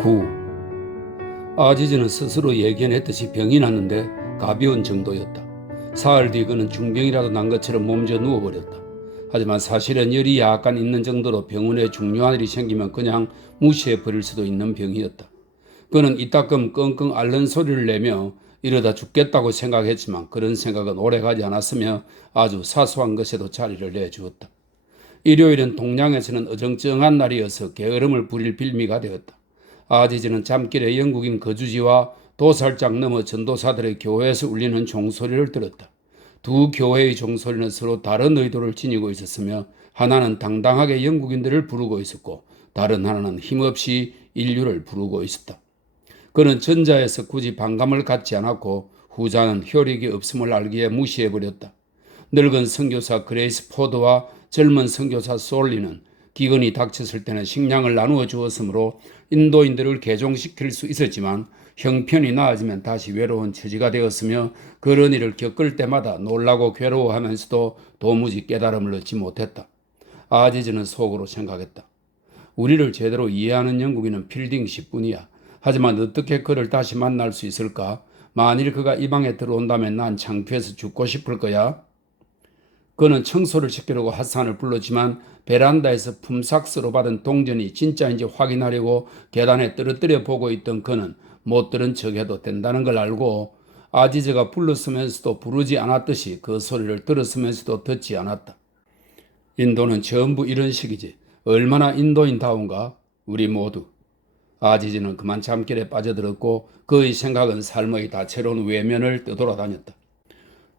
9. 아지즈는 스스로 예견했듯이 병이 났는데 가벼운 정도였다. 사흘 뒤 그는 중병이라도 난 것처럼 몸져 누워버렸다. 하지만 사실은 열이 약간 있는 정도로 병원에 중요한 일이 생기면 그냥 무시해버릴 수도 있는 병이었다. 그는 이따금 끙끙 앓는 소리를 내며 이러다 죽겠다고 생각했지만 그런 생각은 오래가지 않았으며 아주 사소한 것에도 자리를 내주었다. 일요일은 동양에서는 어정쩡한 날이어서 게으름을 부릴 빌미가 되었다. 아지즈는 잠길에 영국인 거주지와 도살장 넘어 전도사들의 교회에서 울리는 종소리를 들었다. 두 교회의 종소리는 서로 다른 의도를 지니고 있었으며 하나는 당당하게 영국인들을 부르고 있었고 다른 하나는 힘없이 인류를 부르고 있었다. 그는 전자에서 굳이 반감을 갖지 않았고 후자는 효력이 없음을 알기에 무시해버렸다. 늙은 선교사 그레이스 포드와 젊은 선교사 솔리는 기근이 닥쳤을 때는 식량을 나누어 주었으므로 인도인들을 개종시킬 수 있었지만 형편이 나아지면 다시 외로운 처지가 되었으며 그런 일을 겪을 때마다 놀라고 괴로워하면서도 도무지 깨달음을 얻지 못했다. 아지즈는 속으로 생각했다. 우리를 제대로 이해하는 영국인은 필딩씨뿐이야. 하지만 어떻게 그를 다시 만날 수 있을까? 만일 그가 이 방에 들어온다면 난 창피해서 죽고 싶을 거야. 그는 청소를 시키려고 핫산을 불렀지만 베란다에서 품삯으로 받은 동전이 진짜인지 확인하려고 계단에 떨어뜨려 보고 있던 그는 못 들은 척해도 된다는 걸 알고 아지즈가 불렀으면서도 부르지 않았듯이 그 소리를 들었으면서도 듣지 않았다. 인도는 전부 이런 식이지. 얼마나 인도인다운가 우리 모두. 아지즈는 그만 잠길에 빠져들었고 그의 생각은 삶의 다채로운 외면을 떠돌아다녔다.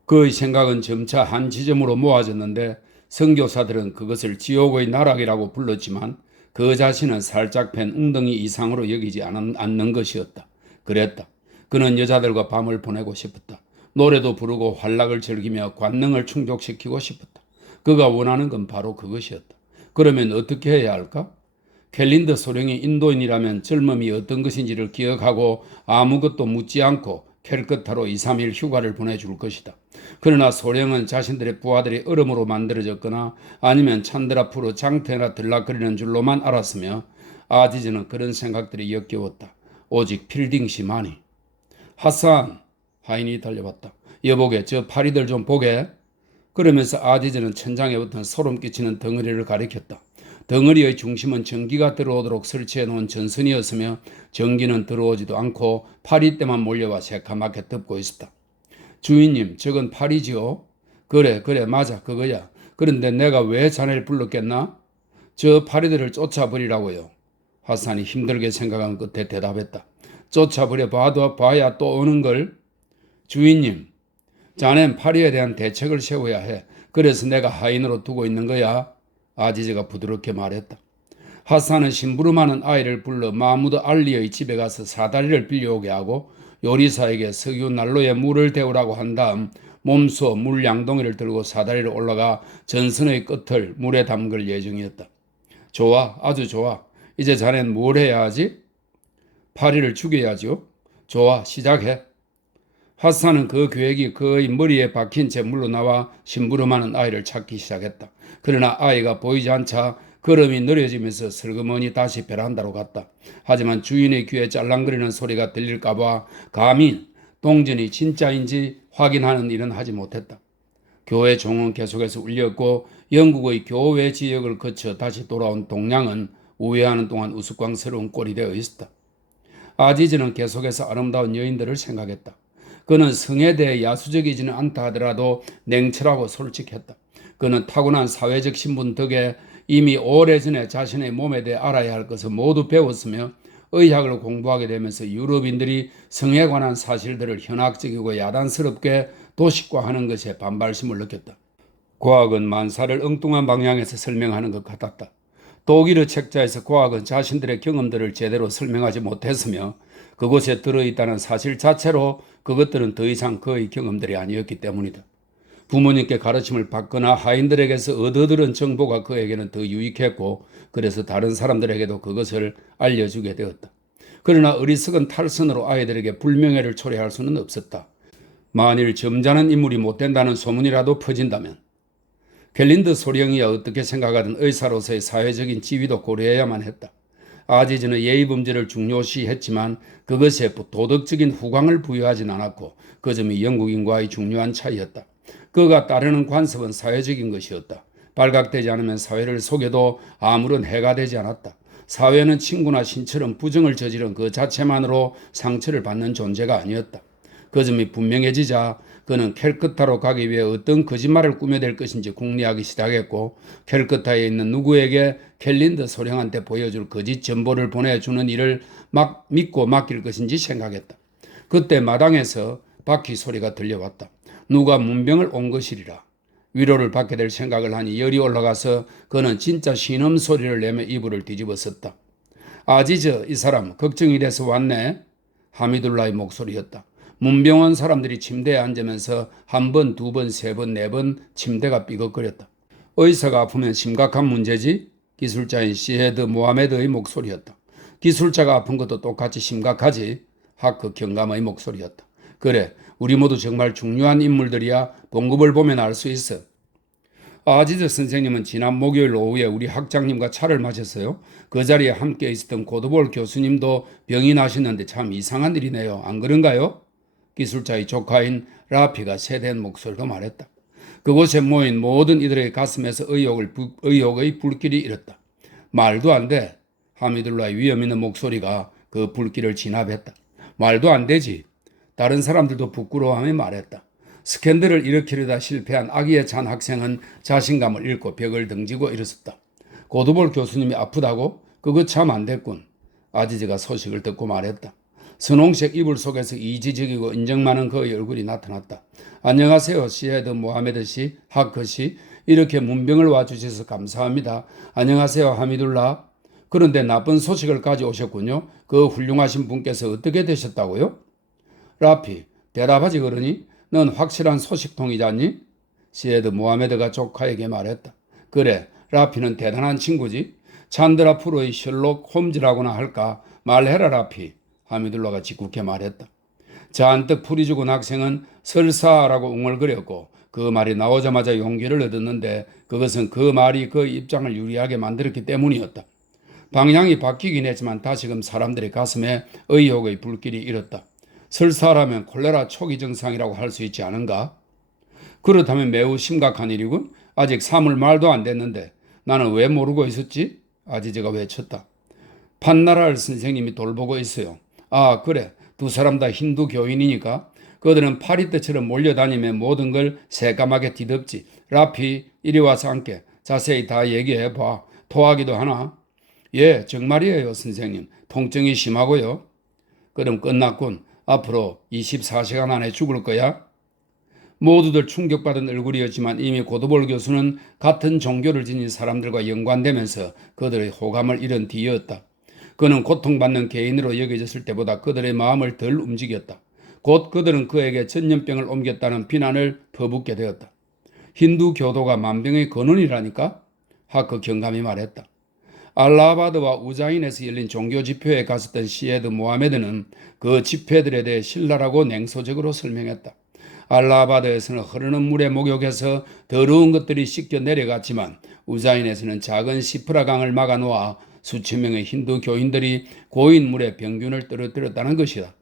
그의 생각은 점차 한 지점으로 모아졌는데 선교사들은 그것을 지옥의 나락이라고 불렀지만 그 자신은 살짝 팬 웅덩이 이상으로 여기지 않는 것이었다. 그랬다. 그는 여자들과 밤을 보내고 싶었다. 노래도 부르고 환락을 즐기며 관능을 충족시키고 싶었다. 그가 원하는 건 바로 그것이었다. 그러면 어떻게 해야 할까? 캘린더 소령이 인도인이라면 젊음이 어떤 것인지를 기억하고 아무것도 묻지 않고 캘커타로 2, 3일 휴가를 보내줄 것이다. 그러나 소령은 자신들의 부하들이 얼음으로 만들어졌거나 아니면 찬들 앞으로 장터나 들락거리는 줄로만 알았으며 아지즈는 그런 생각들이 역겨웠다. 오직 필딩씨만이. 하산! 하인이 달려왔다. 여보게 저 파리들 좀 보게. 그러면서 아지즈는 천장에 붙은 소름 끼치는 덩어리를 가리켰다. 덩어리의 중심은 전기가 들어오도록 설치해 놓은 전선이었으며 전기는 들어오지도 않고 파리떼만 몰려와 새카맣게 덮고 있었다. 주인님, 저건 파리지요? 그래, 맞아, 그거야. 그런데 내가 왜 자네를 불렀겠나? 저 파리들을 쫓아버리라고요. 하산이 힘들게 생각한 끝에 대답했다. 쫓아버려 봐야 또 오는걸? 주인님, 자넨 파리에 대한 대책을 세워야 해. 그래서 내가 하인으로 두고 있는 거야. 아지즈가 부드럽게 말했다. 하산은 심부름하는 아이를 불러 마무드 알리의 집에 가서 사다리를 빌려오게 하고 요리사에게 석유 난로에 물을 데우라고 한 다음 몸소 물 양동이를 들고 사다리를 올라가 전선의 끝을 물에 담글 예정이었다. 좋아, 아주 좋아. 이제 자넨 뭘 해야 하지? 파리를 죽여야죠. 좋아, 시작해. 하산은 그 계획이 그의 머리에 박힌 채 물러나와 심부름하는 아이를 찾기 시작했다. 그러나 아이가 보이지 않자 걸음이 느려지면서 슬그머니 다시 베란다로 갔다. 하지만 주인의 귀에 짤랑거리는 소리가 들릴까봐 감히 동전이 진짜인지 확인하는 일은 하지 못했다. 교회 종은 계속해서 울렸고 영국의 교회 지역을 거쳐 다시 돌아온 동양은 우회하는 동안 우스꽝스러운 꼴이 되어 있었다. 아지즈는 계속해서 아름다운 여인들을 생각했다. 그는 성에 대해 야수적이지는 않다 하더라도 냉철하고 솔직했다. 그는 타고난 사회적 신분 덕에 이미 오래전에 자신의 몸에 대해 알아야 할 것을 모두 배웠으며 의학을 공부하게 되면서 유럽인들이 성에 관한 사실들을 현학적이고 야단스럽게 도식화하는 것에 반발심을 느꼈다. 과학은 만사를 엉뚱한 방향에서 설명하는 것 같았다. 독일의 책자에서 과학은 자신들의 경험들을 제대로 설명하지 못했으며 그곳에 들어있다는 사실 자체로 그것들은 더 이상 그의 경험들이 아니었기 때문이다. 부모님께 가르침을 받거나 하인들에게서 얻어들은 정보가 그에게는 더 유익했고 그래서 다른 사람들에게도 그것을 알려주게 되었다. 그러나 어리석은 탈선으로 아이들에게 불명예를 초래할 수는 없었다. 만일 점잖은 인물이 못 된다는 소문이라도 퍼진다면 갤린드 소령이야 어떻게 생각하든 의사로서의 사회적인 지위도 고려해야만 했다. 아지즈는 예의범죄를 중요시했지만 그것에 도덕적인 후광을 부여하진 않았고 그 점이 영국인과의 중요한 차이였다. 그가 따르는 관습은 사회적인 것이었다. 발각되지 않으면 사회를 속여도 아무런 해가 되지 않았다. 사회는 친구나 신처럼 부정을 저지른 그 자체만으로 상처를 받는 존재가 아니었다. 그 점이 분명해지자 그는 캘커타로 가기 위해 어떤 거짓말을 꾸며댈 것인지 궁리하기 시작했고 캘커타에 있는 누구에게 캘린더 소령한테 보여줄 거짓 정보를 보내주는 일을 믿고 맡길 것인지 생각했다. 그때 마당에서 바퀴 소리가 들려왔다. 누가 문병을 온 것이리라. 위로를 받게 될 생각을 하니 열이 올라가서 그는 진짜 신음소리를 내며 이불을 뒤집었었다. 아지즈, 이 사람 걱정이 돼서 왔네. 하미둘라의 목소리였다. 문병원 사람들이 침대에 앉으면서 한 번, 두 번, 세 번, 네 번 침대가 삐걱거렸다. 의사가 아프면 심각한 문제지? 기술자인 시헤드 모하메드의 목소리였다. 기술자가 아픈 것도 똑같이 심각하지? 하크 경감의 목소리였다. 그래, 우리 모두 정말 중요한 인물들이야. 봉급을 보면 알 수 있어. 아지즈 선생님은 지난 목요일 오후에 우리 학장님과 차를 마셨어요. 그 자리에 함께 있었던 고드볼 교수님도 병이 나셨는데 참 이상한 일이네요. 안 그런가요? 기술자의 조카인 라피가 세대한 목소리로 말했다. 그곳에 모인 모든 이들의 가슴에서 의혹의 불길이 일었다. 말도 안 돼. 하미둘라의 위험 있는 목소리가 그 불길을 진압했다. 말도 안 되지. 다른 사람들도 부끄러워하며 말했다. 스캔들을 일으키려다 실패한 아기에 찬 학생은 자신감을 잃고 벽을 등지고 일었었다. 고드볼 교수님이 아프다고? 그거 참 안 됐군. 아지즈가 소식을 듣고 말했다. 선홍색 이불 속에서 이지적이고 인정 많은 그의 얼굴이 나타났다. 안녕하세요, 시헤드 모하메드 씨, 하크 씨. 이렇게 문병을 와주셔서 감사합니다. 안녕하세요, 하미둘라. 그런데 나쁜 소식을 가져오셨군요. 그 훌륭하신 분께서 어떻게 되셨다고요? 라피, 대답하지 그러니? 넌 확실한 소식통이잖니? 시헤드 모하메드가 조카에게 말했다. 그래, 라피는 대단한 친구지. 찬드라 프로의 셜록 홈즈라고나 할까? 말해라, 라피. 하미둘라가 짓궂게 말했다. 잔뜩 풀이 죽은 학생은 설사라고 웅얼거렸고 그 말이 나오자마자 용기를 얻었는데 그것은 그 말이 그 입장을 유리하게 만들었기 때문이었다. 방향이 바뀌긴 했지만 다시금 사람들의 가슴에 의혹의 불길이 일었다. 설사라면 콜레라 초기 증상이라고 할 수 있지 않은가? 그렇다면 매우 심각한 일이군. 아직 3월 말도 안 됐는데 나는 왜 모르고 있었지? 아지즈가 외쳤다. 판나랄 선생님이 돌보고 있어요. 아, 그래. 두 사람 다 힌두 교인이니까 그들은 파리떼처럼 몰려다니며 모든 걸 새까맣게 뒤덮지. 라피, 이리 와서 함께 자세히 다 얘기해봐. 토하기도 하나? 예, 정말이에요, 선생님. 통증이 심하고요. 그럼 끝났군. 앞으로 24시간 안에 죽을 거야? 모두들 충격받은 얼굴이었지만 이미 고드볼 교수는 같은 종교를 지닌 사람들과 연관되면서 그들의 호감을 잃은 뒤였다. 그는 고통받는 개인으로 여겨졌을 때보다 그들의 마음을 덜 움직였다. 곧 그들은 그에게 전염병을 옮겼다는 비난을 퍼붓게 되었다. 힌두 교도가 만병의 근원이라니까? 하크 경감이 말했다. 알라하바드와 우자인에서 열린 종교 집회에 갔었던 시헤드 모하메드는 그 집회들에 대해 신랄하고 냉소적으로 설명했다. 알라하바드에서는 흐르는 물에 목욕해서 더러운 것들이 씻겨 내려갔지만 우자인에서는 작은 시프라 강을 막아놓아 수천 명의 힌두 교인들이 고인 물에 병균을 떨어뜨렸다는 것이다.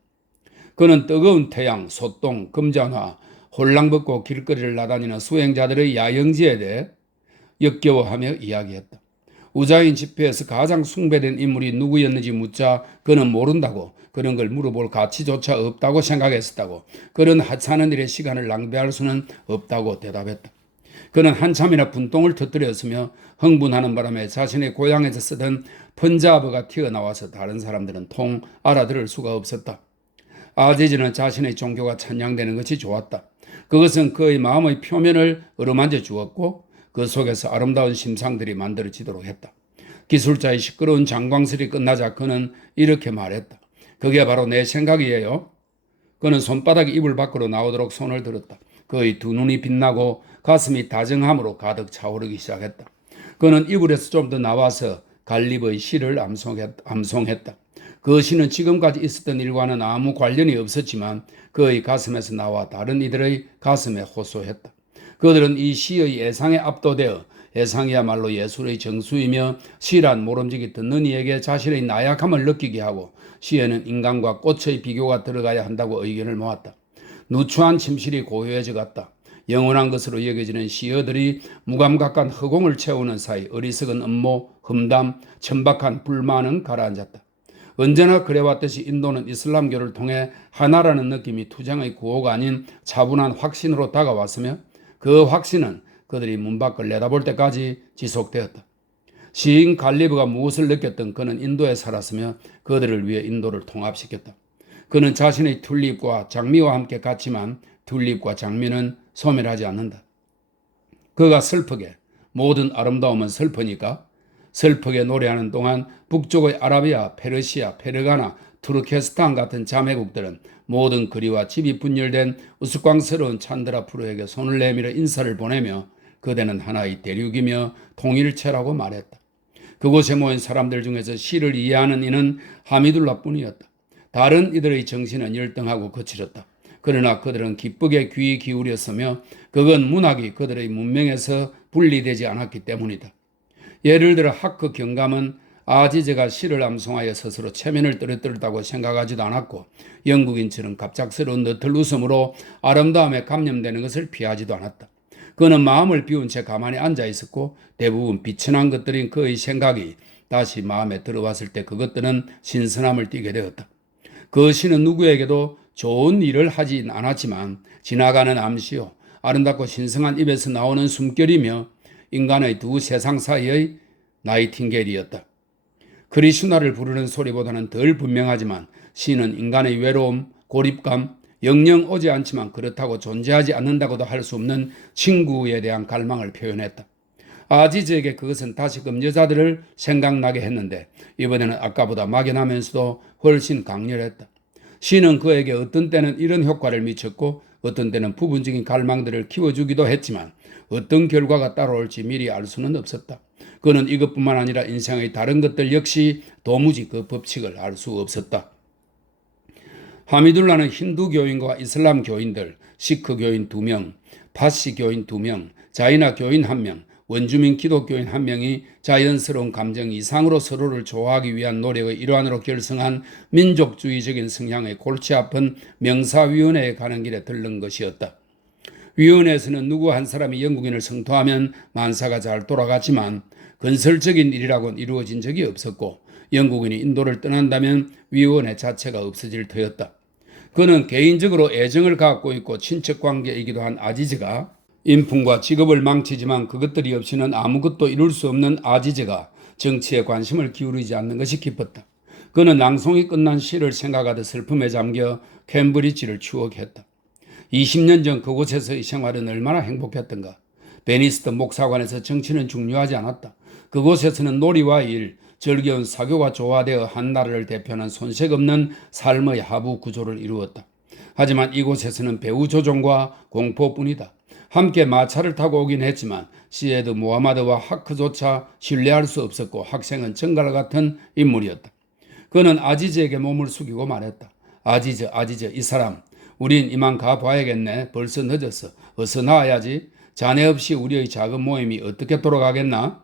그는 뜨거운 태양, 소똥, 금잔화, 홀랑벗고 길거리를 나다니는 수행자들의 야영지에 대해 역겨워하며 이야기했다. 우자인 집회에서 가장 숭배된 인물이 누구였는지 묻자 그는 모른다고, 그런 걸 물어볼 가치조차 없다고 생각했었다고, 그런 하찮은 일에 시간을 낭비할 수는 없다고 대답했다. 그는 한참이나 분통을 터뜨렸으며 흥분하는 바람에 자신의 고향에서 쓰던 펀자브가 튀어나와서 다른 사람들은 통 알아들을 수가 없었다. 아지즈는 자신의 종교가 찬양되는 것이 좋았다. 그것은 그의 마음의 표면을 어루만져 주었고 그 속에서 아름다운 심상들이 만들어지도록 했다. 기술자의 시끄러운 장광설이 끝나자 그는 이렇게 말했다. 그게 바로 내 생각이에요. 그는 손바닥이 이불 밖으로 나오도록 손을 들었다. 그의 두 눈이 빛나고 가슴이 다정함으로 가득 차오르기 시작했다. 그는 이불에서 좀 더 나와서 갈립의 시를 암송했다. 그 시는 지금까지 있었던 일과는 아무 관련이 없었지만 그의 가슴에서 나와 다른 이들의 가슴에 호소했다. 그들은 이 시의 예상에 압도되어 해상이야말로 예술의 정수이며 시란 모름지기 듣는 이에게 자신의 나약함을 느끼게 하고 시에는 인간과 꽃의 비교가 들어가야 한다고 의견을 모았다. 누추한 침실이 고요해져 갔다. 영원한 것으로 여겨지는 시어들이 무감각한 허공을 채우는 사이 어리석은 음모, 험담, 천박한 불만은 가라앉았다. 언제나 그래왔듯이 인도는 이슬람교를 통해 하나라는 느낌이 투쟁의 구호가 아닌 차분한 확신으로 다가왔으며 그 확신은 그들이 문 밖을 내다볼 때까지 지속되었다. 시인 갈리브가 무엇을 느꼈든 그는 인도에 살았으며 그들을 위해 인도를 통합시켰다. 그는 자신의 튤립과 장미와 함께 갔지만 튤립과 장미는 소멸하지 않는다. 그가 슬프게 모든 아름다움은 슬프니까 슬프게 노래하는 동안 북쪽의 아라비아, 페르시아, 페르가나, 투르케스탄 같은 자매국들은 모든 거리와 집이 분열된 우스꽝스러운 찬드라 프로에게 손을 내밀어 인사를 보내며 그대는 하나의 대륙이며 통일체라고 말했다. 그곳에 모인 사람들 중에서 시를 이해하는 이는 하미둘라뿐이었다. 다른 이들의 정신은 열등하고 거칠었다. 그러나 그들은 기쁘게 귀 기울였으며 그건 문학이 그들의 문명에서 분리되지 않았기 때문이다. 예를 들어 하크 경감은 아지제가 시를 암송하여 스스로 체면을 떨어뜨렸다고 생각하지도 않았고 영국인처럼 갑작스러운 너틀 웃음으로 아름다움에 감염되는 것을 피하지도 않았다. 그는 마음을 비운 채 가만히 앉아 있었고 대부분 비천한 것들인 그의 생각이 다시 마음에 들어왔을 때 그것들은 신선함을 띠게 되었다. 그 시는 누구에게도 좋은 일을 하진 않았지만 지나가는 암시요 아름답고 신성한 입에서 나오는 숨결이며 인간의 두 세상 사이의 나이팅게일이었다. 크리슈나를 부르는 소리보다는 덜 분명하지만 시는 인간의 외로움, 고립감, 영영 오지 않지만 그렇다고 존재하지 않는다고도 할 수 없는 친구에 대한 갈망을 표현했다. 아지즈에게 그것은 다시금 여자들을 생각나게 했는데 이번에는 아까보다 막연하면서도 훨씬 강렬했다. 시는 그에게 어떤 때는 이런 효과를 미쳤고 어떤 때는 부분적인 갈망들을 키워주기도 했지만 어떤 결과가 따라올지 미리 알 수는 없었다. 그는 이것뿐만 아니라 인생의 다른 것들 역시 도무지 그 법칙을 알 수 없었다. 하미둘라는 힌두 교인과 이슬람 교인들, 시크 교인 2명, 파시 교인 2명, 자이나 교인 1명, 원주민 기독교인 1명이 자연스러운 감정 이상으로 서로를 좋아하기 위한 노력의 일환으로 결성한 민족주의적인 성향의 골치 아픈 명사위원회에 가는 길에 들른 것이었다. 위원회에서는 누구 한 사람이 영국인을 성토하면 만사가 잘 돌아갔지만 건설적인 일이라고는 이루어진 적이 없었고 영국인이 인도를 떠난다면 위원회 자체가 없어질 터였다. 그는 개인적으로 애정을 갖고 있고 친척관계이기도 한 아지즈가 인품과 직업을 망치지만 그것들이 없이는 아무것도 이룰 수 없는 아지즈가 정치에 관심을 기울이지 않는 것이 기뻤다. 그는 낭송이 끝난 시를 생각하듯 슬픔에 잠겨 캠브리지를 추억했다. 20년 전 그곳에서의 생활은 얼마나 행복했던가. 베니스턴 목사관에서 정치는 중요하지 않았다. 그곳에서는 놀이와 일, 절겨운 사교가 조화되어 한 나라를 대표하는 손색 없는 삶의 하부 구조를 이루었다. 하지만 이곳에서는 배후 조종과 공포뿐이다. 함께 마차를 타고 오긴 했지만 시에드 모하마드와 하크조차 신뢰할 수 없었고 학생은 정갈 같은 인물이었다. 그는 아지즈에게 몸을 숙이고 말했다. 아지즈, 이 사람. 우린 이만 가봐야겠네. 벌써 늦었어. 어서 나와야지. 자네 없이 우리의 작은 모임이 어떻게 돌아가겠나?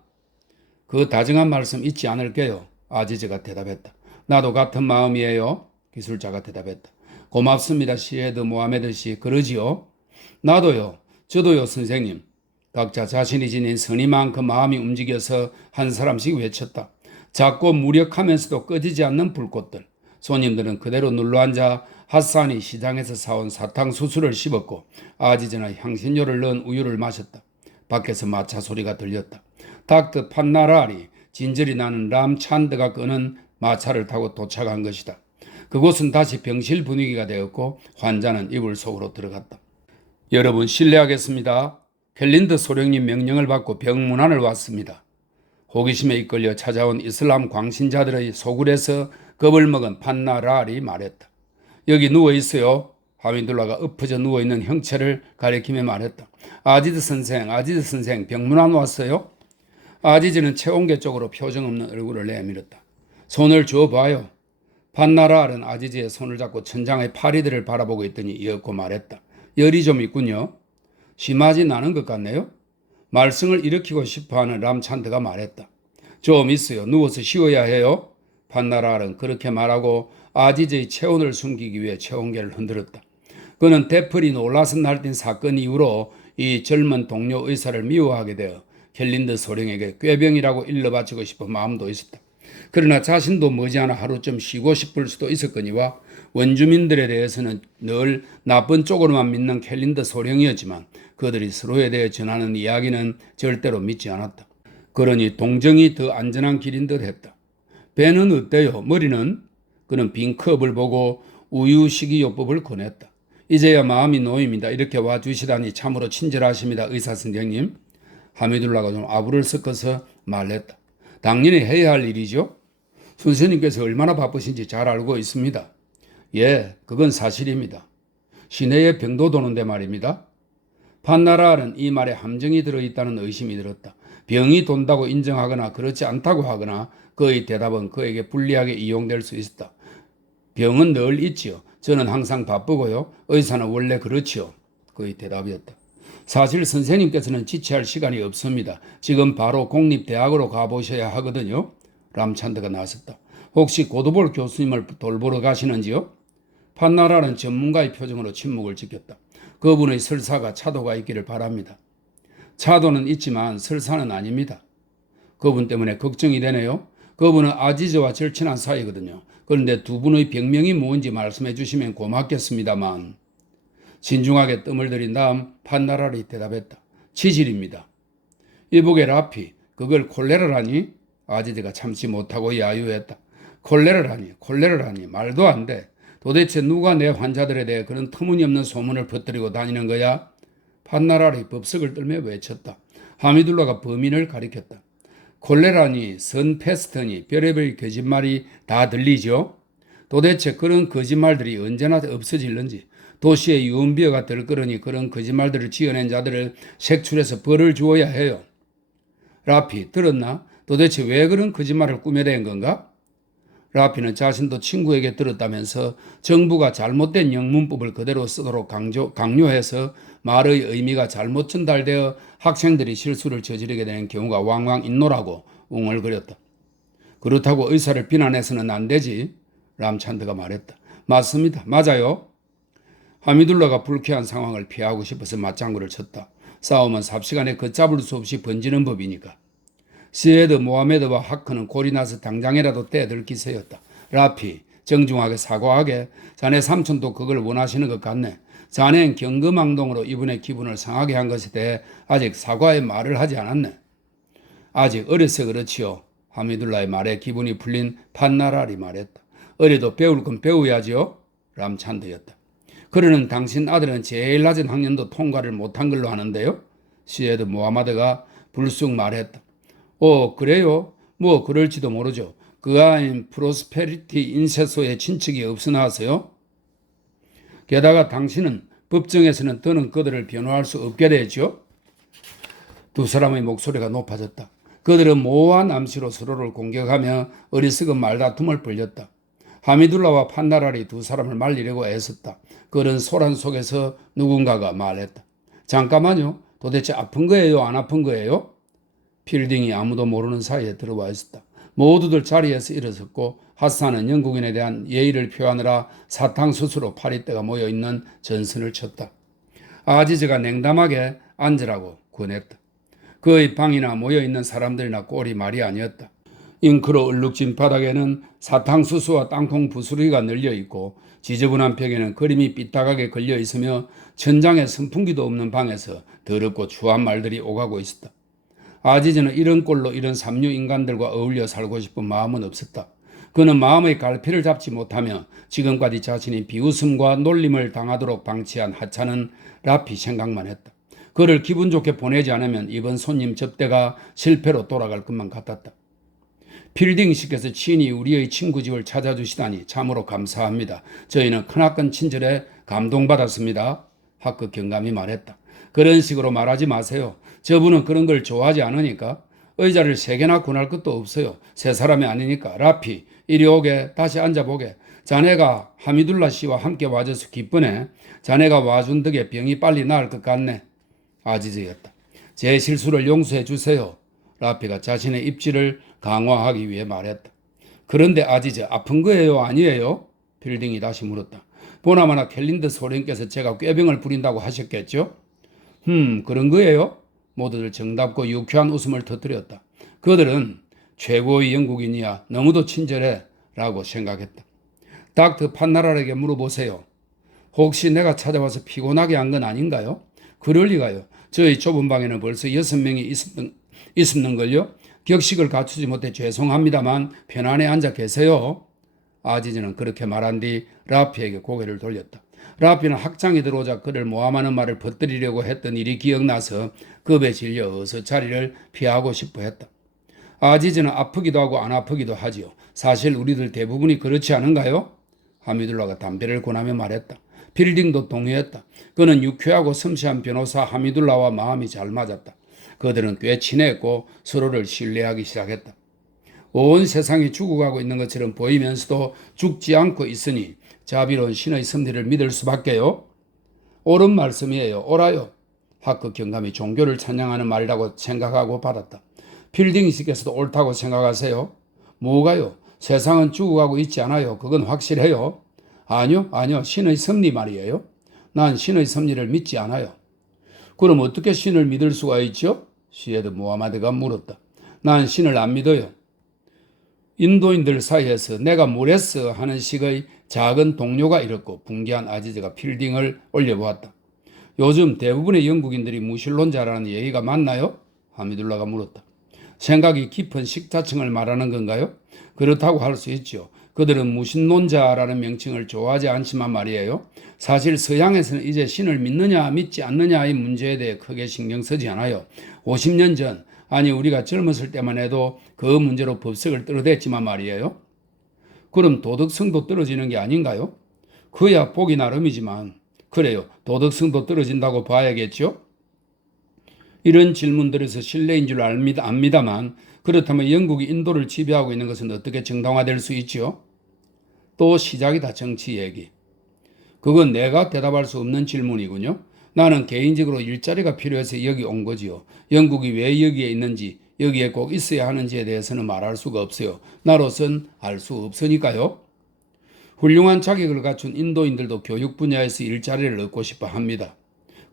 그 다정한 말씀 잊지 않을게요. 아지즈가 대답했다. 나도 같은 마음이에요. 기술자가 대답했다. 고맙습니다. 시헤드 모하메드 씨. 그러지요? 나도요. 저도요, 선생님. 각자 자신이 지닌 선의만큼 마음이 움직여서 한 사람씩 외쳤다. 작고 무력하면서도 꺼지지 않는 불꽃들. 손님들은 그대로 눌러앉아 핫산이 시장에서 사온 사탕수수를 씹었고 아지즈는 향신료를 넣은 우유를 마셨다. 밖에서 마차 소리가 들렸다. 닥터 판나라리, 진절이 나는 람찬드가 끄는 마차를 타고 도착한 것이다. 그곳은 다시 병실 분위기가 되었고 환자는 이불 속으로 들어갔다. 여러분 실례하겠습니다. 켈린드 소령님 명령을 받고 병문안을 왔습니다. 호기심에 이끌려 찾아온 이슬람 광신자들의 소굴에서 겁을 먹은 판나라리 말했다. 여기 누워있어요. 하미둘라가 엎어져 누워있는 형체를 가리키며 말했다. 아지즈 선생 병문안 왔어요? 아지즈는 체온계 쪽으로 표정 없는 얼굴을 내밀었다. 손을 줘봐요. 판나라알은 아지즈의 손을 잡고 천장의 파리들을 바라보고 있더니 이윽고 말했다. 열이 좀 있군요. 심하진 않은 것 같네요. 말썽을 일으키고 싶어하는 람찬드가 말했다. 좀 있어요. 누워서 쉬어야 해요. 판나랄은 그렇게 말하고 아지즈의 체온을 숨기기 위해 체온계를 흔들었다. 그는 데플이 놀라서 날뛴 사건 이후로 이 젊은 동료 의사를 미워하게 되어 켈린드 소령에게 꾀병이라고 일러바치고 싶은 마음도 있었다. 그러나 자신도 머지않아 하루쯤 쉬고 싶을 수도 있었거니와 원주민들에 대해서는 늘 나쁜 쪽으로만 믿는 켈린드 소령이었지만 그들이 서로에 대해 전하는 이야기는 절대로 믿지 않았다. 그러니 동정이 더 안전한 길인 듯 했다. 배는 어때요? 머리는? 그는 빈 컵을 보고 우유 식이요법을 권했다. 이제야 마음이 놓입니다. 이렇게 와주시다니 참으로 친절하십니다. 의사 선생님. 하미둘라가 좀 아부를 섞어서 말했다. 당연히 해야 할 일이죠. 선생님께서 얼마나 바쁘신지 잘 알고 있습니다. 예, 그건 사실입니다. 시내에 병도 도는데 말입니다. 판나랄은 이 말에 함정이 들어있다는 의심이 들었다. 병이 돈다고 인정하거나 그렇지 않다고 하거나 그의 대답은 그에게 불리하게 이용될 수 있었다. 병은 늘 있지요. 저는 항상 바쁘고요. 의사는 원래 그렇지요. 그의 대답이었다. 사실 선생님께서는 지체할 시간이 없습니다. 지금 바로 공립대학으로 가보셔야 하거든요. 람찬드가 나섰다. 혹시 고도볼 교수님을 돌보러 가시는지요? 판나랄은 전문가의 표정으로 침묵을 지켰다. 그분의 설사가 차도가 있기를 바랍니다. 차도는 있지만 설사는 아닙니다. 그분 때문에 걱정이 되네요. 그분은 아지즈와 절친한 사이거든요. 그런데 두 분의 병명이 뭔지 말씀해 주시면 고맙겠습니다만. 진중하게 뜸을 들인 다음 판나랄이 대답했다. 치질입니다. 이보게 라피, 그걸 콜레라라니? 아지즈가 참지 못하고 야유했다. 콜레라라니 말도 안 돼. 도대체 누가 내 환자들에 대해 그런 터무니없는 소문을 퍼뜨리고 다니는 거야? 판나랄이 법석을 떨며 외쳤다. 하미둘라가 범인을 가리켰다. 콜레라니, 선페스트니 별의별 거짓말이 다 들리죠? 도대체 그런 거짓말들이 언제나 없어질는지 도시의 유언비어가 들끓으니 그런 거짓말들을 지어낸 자들을 색출해서 벌을 주어야 해요. 라피, 들었나? 도대체 왜 그런 거짓말을 꾸며댄 건가? 라피는 자신도 친구에게 들었다면서 정부가 잘못된 영문법을 그대로 쓰도록 강요해서 말의 의미가 잘못 전달되어 학생들이 실수를 저지르게 되는 경우가 왕왕 있노라고 웅얼거렸다. 그렇다고 의사를 비난해서는 안 되지. 람찬드가 말했다. 맞습니다. 맞아요. 하미둘라가 불쾌한 상황을 피하고 싶어서 맞장구를 쳤다. 싸움은 삽시간에 걷잡을 수 없이 번지는 법이니까. 시에드 모하메드와 하크는 골이 나서 당장이라도 떼들 기세였다. 라피, 정중하게 사과하게. 자네 삼촌도 그걸 원하시는 것 같네. 자네는 경거망동으로 이분의 기분을 상하게 한 것에 대해 아직 사과의 말을 하지 않았네. 아직 어려서 그렇지요. 하미둘라의 말에 기분이 풀린 판나랄이 말했다. 어려도 배울 건 배워야지요. 람찬드였다. 그러는 당신 아들은 제일 낮은 학년도 통과를 못한 걸로 하는데요. 시에드 모하마드가 불쑥 말했다. 그래요? 뭐 그럴지도 모르죠. 그 아이는 프로스페리티 인쇄소에 친척이 없으나 하세요? 게다가 당신은 법정에서는 더는 그들을 변호할 수 없게 되죠. 두 사람의 목소리가 높아졌다. 그들은 모호한 암시로 서로를 공격하며 어리석은 말다툼을 벌였다. 하미둘라와 판나랄이 두 사람을 말리려고 애썼다. 그런 소란 속에서 누군가가 말했다. 잠깐만요. 도대체 아픈 거예요? 안 아픈 거예요? 필딩이 아무도 모르는 사이에 들어와 있었다. 모두들 자리에서 일어섰고 하산은 영국인에 대한 예의를 표하느라 사탕수수로 파리떼가 모여있는 전선을 쳤다. 아지즈가 냉담하게 앉으라고 권했다. 그의 방이나 모여있는 사람들이나 꼴이 말이 아니었다. 잉크로 얼룩진 바닥에는 사탕수수와 땅콩 부스러기가 널려있고 지저분한 벽에는 그림이 삐딱하게 걸려있으며 천장에 선풍기도 없는 방에서 더럽고 추한 말들이 오가고 있었다. 아지즈는 이런 꼴로 이런 삼류 인간들과 어울려 살고 싶은 마음은 없었다. 그는 마음의 갈피를 잡지 못하며 지금까지 자신이 비웃음과 놀림을 당하도록 방치한 하찮은 라피 생각만 했다. 그를 기분 좋게 보내지 않으면 이번 손님 접대가 실패로 돌아갈 것만 같았다. 필딩 씨께서 친히 우리의 친구 집을 찾아주시다니 참으로 감사합니다. 저희는 크나큰 친절에 감동받았습니다. 하크 경감이 말했다. 그런 식으로 말하지 마세요. 저분은 그런 걸 좋아하지 않으니까. 의자를 3개나 권할 것도 없어요. 세 사람이 아니니까. 라피, 이리 오게. 다시 앉아보게. 자네가 하미둘라 씨와 함께 와줘서 기쁘네. 자네가 와준 덕에 병이 빨리 나을 것 같네. 아지즈였다. 제 실수를 용서해 주세요. 라피가 자신의 입지를 강화하기 위해 말했다. 그런데 아지즈, 아픈 거예요? 아니에요? 필딩이 다시 물었다. 보나마나 캘린더 소령께서 제가 꾀병을 부린다고 하셨겠죠? 그런 거예요? 모두들 정답고 유쾌한 웃음을 터뜨렸다. 그들은 최고의 영국인이야. 너무도 친절해. 라고 생각했다. 닥터 판나랄에게 물어보세요. 혹시 내가 찾아와서 피곤하게 한 건 아닌가요? 그럴 리가요. 저희 좁은 방에는 벌써 6명이 있었는걸요. 격식을 갖추지 못해 죄송합니다만 편안히 앉아 계세요. 아지즈는 그렇게 말한 뒤 라피에게 고개를 돌렸다. 라피는 학장이 들어오자 그를 모함하는 말을 퍼뜨리려고 했던 일이 기억나서 겁에 질려 어서 자리를 피하고 싶어 했다. 아지즈는 아프기도 하고 안 아프기도 하지요. 사실 우리들 대부분이 그렇지 않은가요? 하미둘라가 담배를 권하며 말했다. 필딩도 동의했다. 그는 유쾌하고 섬세한 변호사 하미둘라와 마음이 잘 맞았다. 그들은 꽤 친했고 서로를 신뢰하기 시작했다. 온 세상이 죽어가고 있는 것처럼 보이면서도 죽지 않고 있으니 자비로운 신의 섭리를 믿을 수밖에요. 옳은 말씀이에요. 옳아요. 하크 경감이 종교를 찬양하는 말이라고 생각하고 받았다. 필딩 씨께서도 옳다고 생각하세요? 뭐가요? 세상은 죽어가고 있지 않아요. 그건 확실해요. 아니요. 신의 섭리 말이에요. 난 신의 섭리를 믿지 않아요. 그럼 어떻게 신을 믿을 수가 있죠? 시에드 무하마드가 물었다. 난 신을 안 믿어요. 인도인들 사이에서 내가 뭐랬어 하는 식의 작은 동료가 일었고 분개한 아지즈가 필딩을 올려보았다. 요즘 대부분의 영국인들이 무신론자라는 얘기가 맞나요? 하미둘라가 물었다. 생각이 깊은 식자층을 말하는 건가요? 그렇다고 할 수 있죠. 그들은 무신론자라는 명칭을 좋아하지 않지만 말이에요. 사실 서양에서는 이제 신을 믿느냐 믿지 않느냐의 문제에 대해 크게 신경 쓰지 않아요. 50년 전, 아니 우리가 젊었을 때만 해도 그 문제로 법석을 떨어댔지만 말이에요. 그럼 도덕성도 떨어지는 게 아닌가요? 그야 보기 나름이지만 그래요. 도덕성도 떨어진다고 봐야겠죠? 이런 질문들에서 실례인 줄 압니다만 그렇다면 영국이 인도를 지배하고 있는 것은 어떻게 정당화될 수 있죠? 또 시작이다. 정치 얘기. 그건 내가 대답할 수 없는 질문이군요. 나는 개인적으로 일자리가 필요해서 여기 온 거지요. 영국이 왜 여기에 있는지, 여기에 꼭 있어야 하는지에 대해서는 말할 수가 없어요. 나로선 알 수 없으니까요. 훌륭한 자격을 갖춘 인도인들도 교육 분야에서 일자리를 얻고 싶어 합니다.